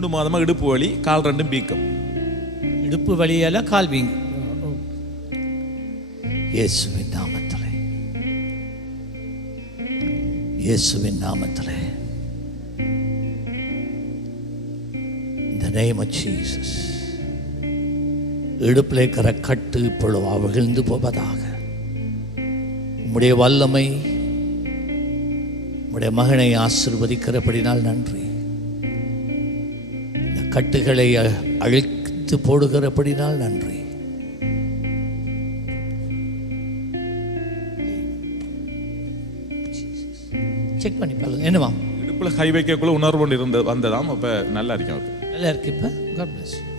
3 மாதமாக இடுப்பு வலி, கால் ரெண்டும் வீக்கம். இடுப்பு வலியால கால் வீங்க. இயேசுவின் நாமத்திலே, இயேசுவின் நாமத்திலே, in the name of Jesus, இடுப்பிலே இருக்கிற கட்டு இப்பொழுது விழுந்து போவதாக. உம்முடைய வல்லமை உம்முடைய மகனை ஆசீர்வதிக்கிறபடினால் நன்றி. இந்த கட்டுகளை அழித்து போடுகிறபடினால் நன்றி. செக் பண்ணி பாருங்க. என்னவா இடுப்பில் கை வைக்கக்குள்ள உணர்வு வந்ததாம். அப்போ நல்லா இருக்கும். நல்லா இருக்கு. இப்போ God bless you.